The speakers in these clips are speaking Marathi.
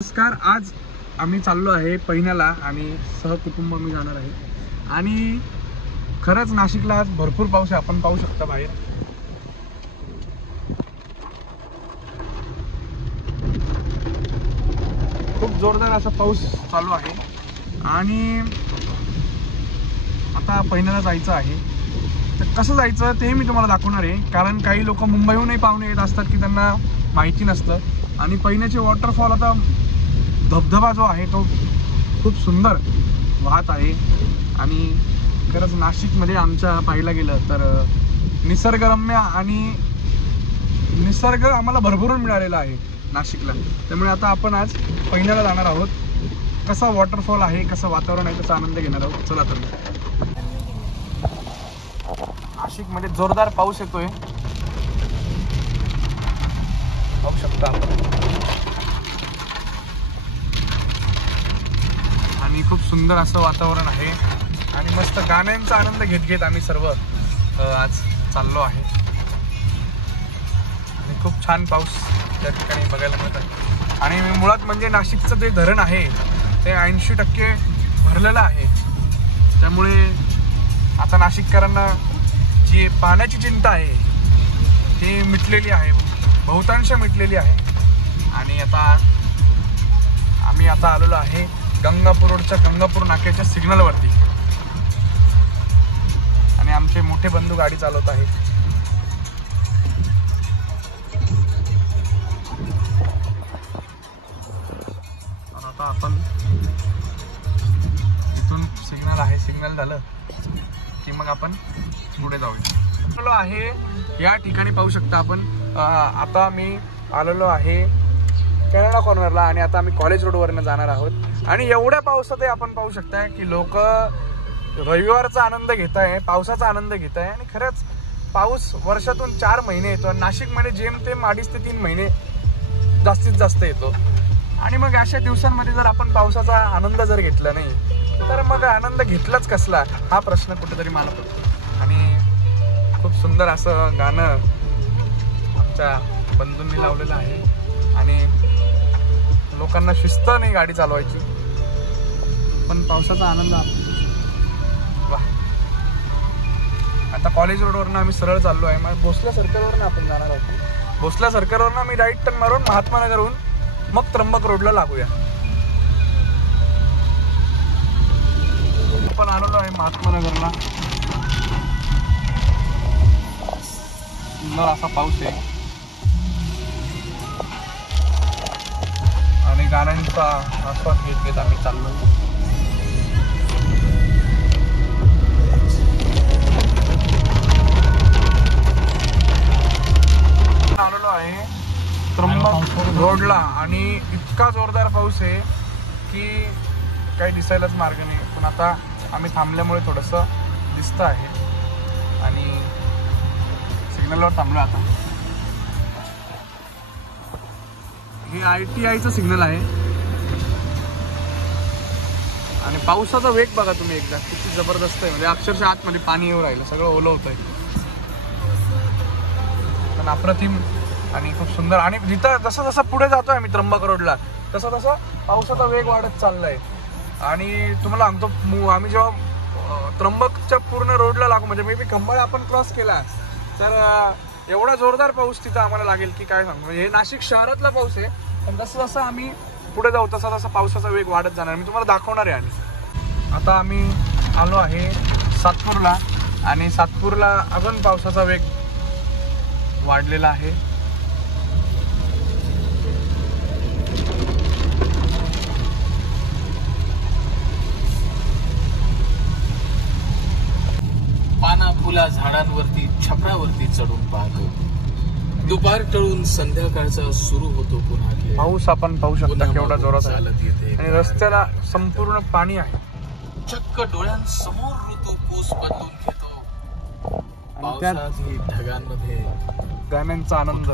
नमस्कार. आज आम्ही चाललो आहे पैण्याला आणि सहकुटुंब मी जाणार आहे. आणि खरंच नाशिकला आज भरपूर पाऊस आहे. आपण पाहू शकता बाहेर खूप जोरदार असा पाऊस चालू आहे. आणि आता पैण्याला जायचं आहे. तर कसं जायचं ते मी तुम्हाला दाखवणार आहे. कारण काही लोक मुंबईहूनही पाहुणे येत असतात की त्यांना माहिती नसतं. आणि पैण्याचे वॉटरफॉल, आता धबधबा जो आहे तो खूप सुंदर वाहत आहे. आणि खरंच नाशिकमध्ये आमच्या पाहायला गेलं तर निसर्गरम्य आणि निसर्ग आम्हाला भरभरून मिळालेला आहे नाशिकला. त्यामुळे आता आपण आज पैण्याला जाणार आहोत. कसा वॉटरफॉल आहे, कसं वातावरण आहे, त्याचा आनंद घेणार आहोत. चला तर नाशिकमध्ये जोरदार पाऊस येतोय, पाहू शकता आपण. आणि खूप सुंदर असं वातावरण आहे आणि मस्त गाण्यांचा आनंद घेत घेत आम्ही सर्व आज चाललो आहे. आणि खूप छान पाऊस त्या ठिकाणी बघायला मिळत आहे. आणि मुळात म्हणजे नाशिकचं जे धरण आहे ते 80% भरलेलं आहे. त्यामुळे आता नाशिककरांना जी पाण्याची चिंता आहे ती मिटलेली आहे, बहुतांश मिटलेली आहे. आणि आता आम्ही आलेलो आहे गंगापूर रोडच्या गंगापूर नाक्याच्या सिग्नलवरती. आणि आमचे मोठे बंधू गाडी चालवत आहेत. आता आपण इथून सिग्नल आहे, सिग्नल झालं की मग आपण पुढे जाऊया. आहे या ठिकाणी पाहू शकता आपण. आता मी आलेलो आहे कॅनडा कॉर्नरला आणि आता आम्ही कॉलेज रोडवरनं जाणार आहोत. आणि एवढ्या पावसातही आपण पाहू शकताय की लोक रविवारचा आनंद घेत आहे, पावसाचा आनंद घेत आहे. आणि खरंच पाऊस वर्षातून 4 महिने येतो. नाशिकमध्ये जेमतेम 2.5 ते 3 महिने जास्तीत जास्त येतो. आणि मग अशा दिवसांमध्ये जर आपण पावसाचा आनंद जर घेतला नाही तर मग आनंद घेतलाच कसला, हा प्रश्न कुठेतरी मला पडतो. आणि खूप सुंदर असं गाणं आमच्या बंधूंनी लावलेलं आहे. आणि लोकांना शिस्त नाही गाडी चालवायची, पण पावसाचा आनंद. वा. आता कॉलेज रोडवरनं आम्ही सरळ चाललो आहे. मग भोसले सर्कलवरनं आपण जाणार आहोत. भोसले सर्कलवरनं आम्ही राईट टर्न मारून महात्मा नगरहून मग त्र्यंबक रोडला लागूया. आपण आलेलो आहे महात्मा नगरला. सुंदर असा पाऊस आहे आणि गाण्यांचा आस्वाद घेत घेत आम्ही चाललो. आलेलो आहे त्र्यंबक रोडला आणि इतका जोरदार पाऊस आहे की काही दिसायलाच मार्ग नाही. पण आता आम्ही थांबल्यामुळे थोडंसं दिसतं आहे. आणि सिग्नलवर थांबलो आता. हे ITIचं सिग्नल आहे. आणि पावसाचा वेग बघा तुम्ही एकदा, किती जबरदस्त आहे. म्हणजे अक्षरशः आतमध्ये पाणी येऊ राहिलं, सगळं ओलं होत आहे. पण अप्रतिम आणि खूप सुंदर. आणि जिथं जसं जसं पुढे जातोय आम्ही त्र्यंबक रोडला तसं तसं पावसाचा वेग वाढत चाललाय. आणि तुम्हाला सांगतो, आम्ही जेव्हा त्र्यंबकच्या पूर्ण रोडला लागू, म्हणजे मे बी खंबाळ आपण क्रॉस केला तर एवढा जोरदार पाऊस तिथं आम्हाला लागेल की काय सांगू. म्हणजे हे नाशिक शहरातला पाऊस आहे, पण जसं जसं आम्ही पुढे जाऊ तसा तसा पावसाचा वेग वाढत जाणार. मी तुम्हाला दाखवणार आहे. आणि आता आम्ही आलो आहे सातपूरला. आणि सातपूरला अजून पावसाचा वेग वाढलेला आहे. पाना फुला झाडांवरती छपरावरती चढून पाहतो. दुपार टळून संध्याकाळचा सुरू होतो पुन्हा. पाऊस आपण पाहू शकता केवढा जोरात चालत येते आणि रस्त्याला संपूर्ण पाणी आहे. चक्क डोळ्यांसमोर ऋतू कोस बदलून घेतो. पावसातही ढगांमध्ये गाण्यांचा आनंद.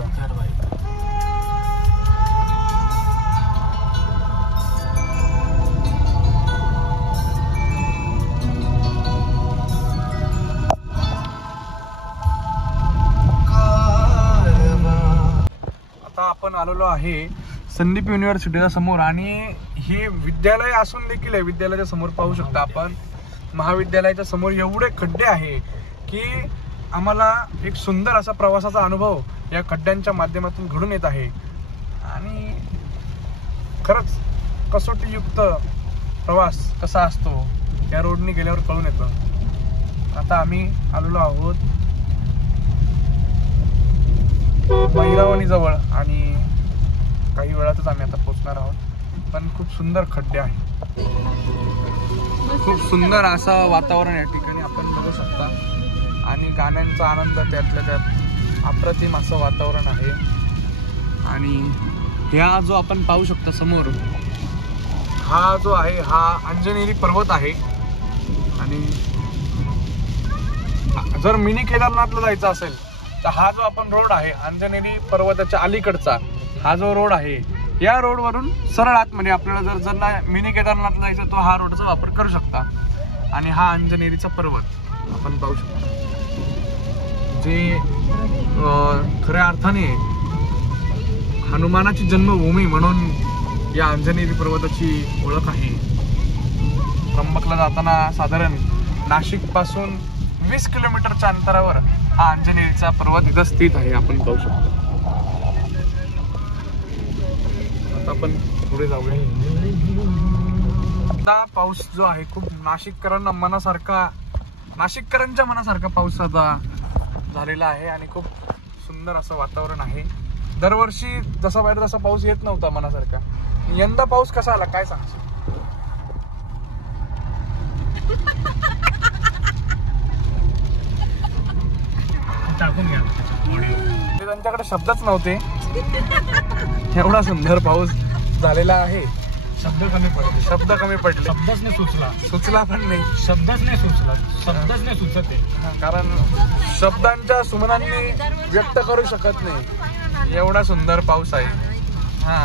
आपण आलेलो आहे संदीप युनिव्हर्सिटीच्या समोर, आणि हे विद्यालय असून देखील विद्यालयाच्या समोर पाहू शकता आपण, महाविद्यालयाच्या समोर एवढे खड्डे आहे की आम्हाला एक सुंदर असा प्रवासाचा अनुभव या खड्ड्यांच्या माध्यमातून घडून येत आहे. आणि खरंच कसोटीयुक्त प्रवास कसा असतो या रोडने गेल्यावर कळून येतं. आता आम्ही आलेलो आहोत बैरावणी जवळ आणि काही वेळातच आम्ही आता पोहोचणार आहोत. पण खूप सुंदर खड्डे आहे, खूप सुंदर असं वातावरण या ठिकाणी आपण बघू शकता, आणि गाण्यांचा आनंद त्यातल्या त्यात अप्रतिम असं वातावरण आहे. आणि ह्या जो आपण पाहू शकता समोर, हा जो आहे हा अंजनेरी पर्वत आहे. आणि जर मिनी केदारनाथला जायचं असेल तर हा जो आपण रोड आहे अंजनेरी पर्वताच्या अलीकडचा हा जो रोड आहे, या रोडवरून सरळ आतमध्ये आपल्याला जर मिनी केदारनाथला जायचं तो हा रोडचा वापर करू शकता. आणि हा अंजनेरीचा पर्वत आपण पाहू शकता, जे खऱ्या अर्थाने हनुमानाची जन्मभूमी म्हणून या अंजनेरी पर्वताची ओळख आहे. त्र्यंबकला जाताना साधारण नाशिक पासून 20 किलोमीटरच्या अंतरावर हा अंजनेरीचा पर्वत इथं स्थित आहे, आपण पाहू शकतो. आता आपण पुढे जाऊया. आता पाऊस जो आहे खूप नाशिककरांच्या मनासारखा पाऊस आता झालेला आहे आणि खूप सुंदर असं वातावरण आहे. दरवर्षी जसा बाहेर तसा पाऊस येत नव्हता मनासारखा. यंदा पाऊस कसा आला काय सांगशील? टाकून घ्या, त्यांच्याकडे शब्दच नव्हते, एवढा सुंदर पाऊस झालेला आहे. शब्द कमी पडले, शब्दच नाही सुचला पण नाही, शब्दच नाही सुचत आहे. कारण शब्दांच्या सुमनांनी व्यक्त करू शकत नाही, एवढा सुंदर पाऊस आहे. हा,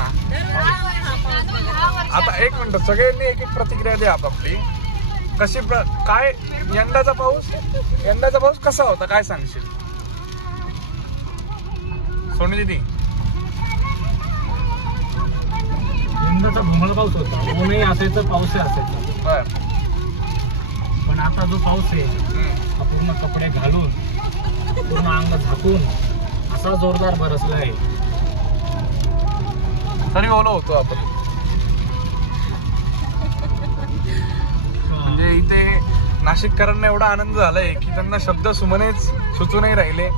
आता एक मिनिट, सगळ्यांनी एक एक प्रतिक्रिया द्या आपापली. काय यंदाचा पाऊस कसा होता काय सांगशील सोनी दीदी? यंदाचा भूमळ पाऊस होता, ऊनही असायचं पाऊसही असायचं. बर. पण आता जो पाऊस आहे हा पूर्ण कपडे घालून पूर्ण अंग झाकून असा जोरदार बरसला आहे. तरी ओलो होतो आपण. म्हणजे इथे नाशिककरांना एवढा आनंद झालाय की त्यांना शब्द सुमनेच सुचू नाही राहिले,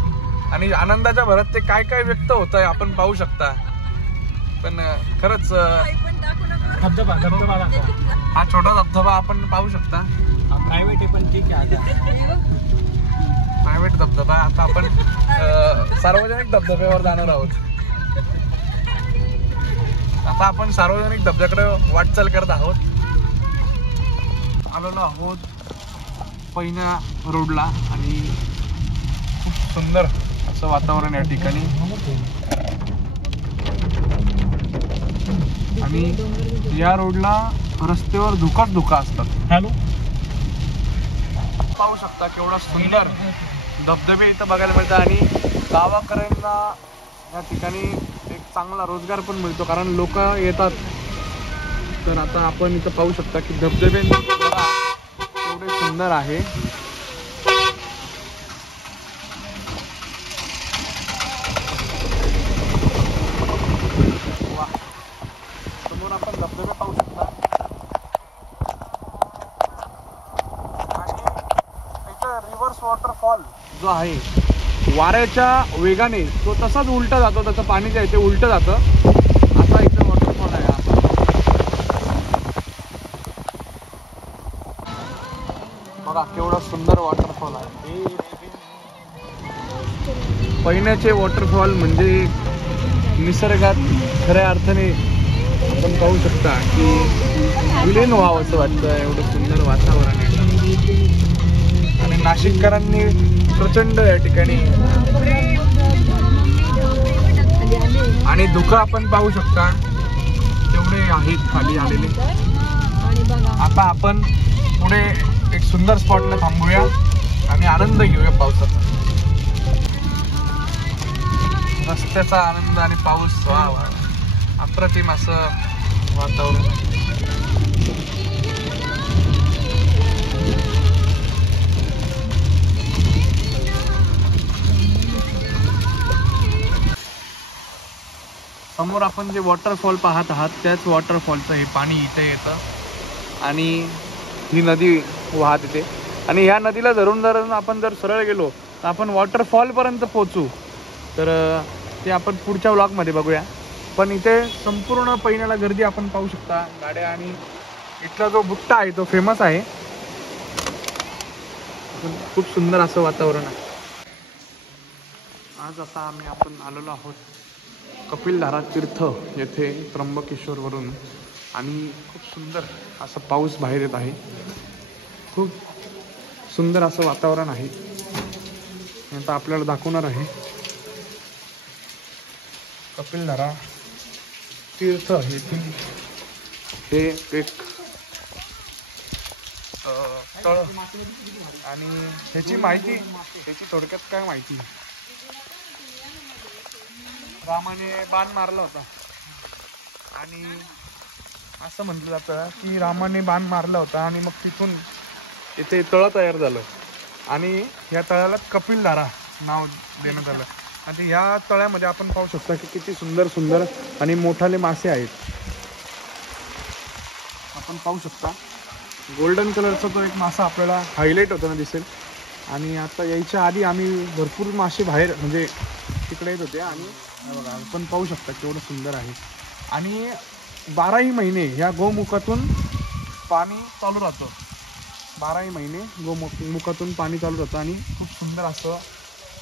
आणि आनंदाच्या भरात ते काय काय व्यक्त होत आहे आपण पाहू शकता. पण खरंच धबधबा हा छोटा धबधबा आपण पाहू शकता. प्रायव्हेट आहे पण ठीक आहे. आता प्रायव्हेट धबधबा, आता आपण सार्वजनिक धबधब्यावर जाणार आहोत. आता आपण सार्वजनिक धबधब्याकडे वाटचाल करत आहोत. आलेलो आहोत पैना रोडला, आणि खूप सुंदर असं वातावरण या ठिकाणी. आणि या रोडला रस्त्यावर धुका असतात. हॅलो, पाहू शकता केवढा सुंदर धबधबे इथं बघायला मिळतात, आणि गावाकऱ्यांना या ठिकाणी एक चांगला रोजगार पण मिळतो कारण लोक येतात. तर आता आपण इथं पाहू शकता की धबधबे एवढे सुंदर आहे. समोर आपण धबधबे पाहू शकता, आणि इथं रिव्हर्स वॉटरफॉल जो आहे वाऱ्याच्या वेगाने तो तसाच उलटा जातो, त्याचं पाणी जे आहे ते उलटं जातं. असा इथं वॉटरफॉल आहे. बघा केवढा सुंदर वॉटरफॉल आहे. पैण्याचे वॉटरफॉल म्हणजे निसर्गात खऱ्या अर्थाने आपण पाहू शकता की विलीन व्हावं असं वाटतं, एवढं सुंदर वातावरण आहे. आणि नाशिककरांनी प्रचंड या ठिकाणी, आणि धुकं आपण पाहू शकता तेवढे आहेत खाली आलेले. आता आपण पुढे एक सुंदर स्पॉटला थांबूया आणि आनंद घेऊया पावसाचा. रस्त्याचा आनंद आणि पाऊस, वा वा. अप्रतिम असं वातावरण. समोर आपण जे वॉटरफॉल पाहत आहात त्याच वॉटरफॉलचं हे पाणी इथे येतं आणि ही नदी वाहत येते. आणि ह्या नदीला धरून आपण जर सरळ गेलो तर आपण वॉटरफॉलपर्यंत पोहोचू. तर ते आपण पुढच्या व्लॉगमध्ये बघूया. पण इथे संपूर्ण पैण्याला गर्दी आपण पाहू शकता, गाड्या. आणि इथला जो बुट्टा आहे तो फेमस आहे. खूप सुंदर असं वातावरण आहे. आज आता आपण आलेलो आहोत कपिलधारा तीर्थ येथे त्र्यंबकेश्वरवरून. आणि खूप सुंदर असं पाऊस बाहेर येत आहे. खूप सुंदर असं वातावरण आहे. आता आपल्याला दाखवणार आहे कपिलधारा तीर्थ येथील हे एक तळ. आणि ह्याची माहिती, ह्याची थोडक्यात काय माहिती, रामाने बाण मारला होता आणि असं म्हटलं जातं की रामाने बाण मारला होता आणि मग तिथून इथे तळ तयार झालं आणि या तळ्याला कपिलधारा नाव देण्यात आलं. आणि या तळ्यामध्ये आपण पाहू शकता की किती सुंदर सुंदर आणि मोठाले मासे आहेत. आपण पाहू शकता गोल्डन कलरचा तो एक मासा आपल्याला हायलाईट होताना दिसेल. आणि आता यायच्या आधी आम्ही भरपूर मासे बाहेर म्हणजे तिकडे येत होते. आणि बघा आपण पाहू शकता केवढं सुंदर आहे. आणि 12ही महिने ह्या गोमुखातून पाणी चालू राहतं. 12ही महिने गोमुखातून पाणी चालू राहतं. आणि खूप सुंदर असं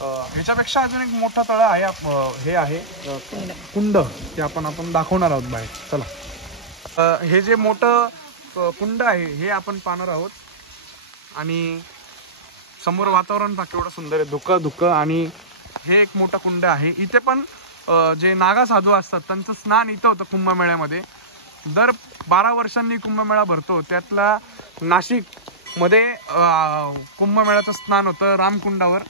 ह्याच्यापेक्षा अजून एक मोठा तळा आहे. हे आहे कुंड, ते आपण दाखवणार आहोत बाहेर. चला, हे जे मोठं कुंड आहे हे आपण पाहणार आहोत. आणि समोर वातावरण पहा केवढं सुंदर आहे, धुकं. आणि हे एक मोठा कुंड आहे. इथे पण जे नागा साधू असतात त्यांचं स्नान इथं होतं कुंभमेळ्यामध्ये. दर 12 वर्षांनी कुंभमेळा भरतो. त्यातला नाशिकमध्ये कुंभमेळ्याचं स्नान होतं रामकुंडावर.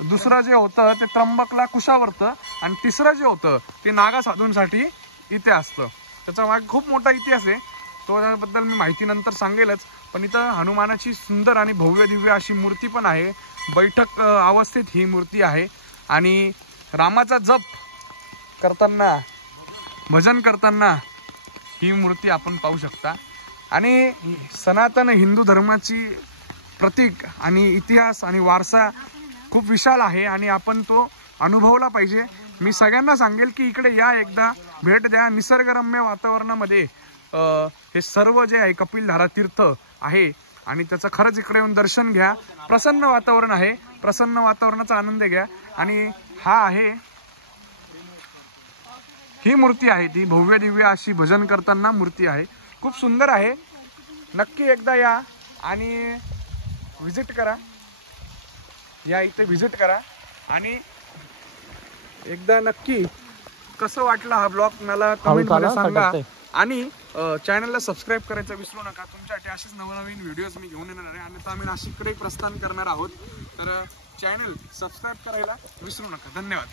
दुसरं जे होतं ते त्र्यंबकला कुशावरतं. आणि तिसरं जे होतं ते नागा साधूंसाठी इथे असतं. त्याचा मागे खूप मोठा इतिहास आहे, तो त्याबद्दल मी माहिती नंतर सांगेलच. पण इथं हनुमानाची सुंदर आणि भव्य दिव्य अशी मूर्ती पण आहे. बैठक अवस्थेत ही मूर्ती आहे. आणि रामाचा जप करताना, भजन करताना ही मूर्ती आपण पाहू शकता. आणि सनातन हिंदू धर्माची प्रतीक आणि इतिहास आणि वारसा खूप विशाल आहे आणि आपण तो अनुभवला पाहिजे. मी सगळ्यांना सांगेल की इकडे या, एकदा भेट द्या. निसर्गरम्य वातावरणामध्ये हे सर्व जे आहे कपिलधारा तीर्थ आहे आणि त्याचं खरंच इकडे येऊन दर्शन घ्या. प्रसन्न वातावरण आहे, प्रसन्न वातावरणाचा आनंद घ्या. आणि हा आहे, ही मूर्ती आहे ती भव्य दिव्य अशी भजन करताना मूर्ती आहे. खूप सुंदर आहे. नक्की एकदा या आणि व्हिजिट करा. या इथे व्हिजिट करा. आणि एकदा नक्की कसं वाटलं हा ब्लॉग मला कमेंटमध्ये सांगा. आणि चॅनलला सबस्क्राईब करायचं विसरू नका. तुमच्यासाठी असेच नवनवीन व्हिडिओज मी घेऊन येणार आहे. आणि आता आम्ही नाशिककडे प्रस्थान करणार आहोत. तर चॅनल सबस्क्राईब करायला विसरू नका. धन्यवाद.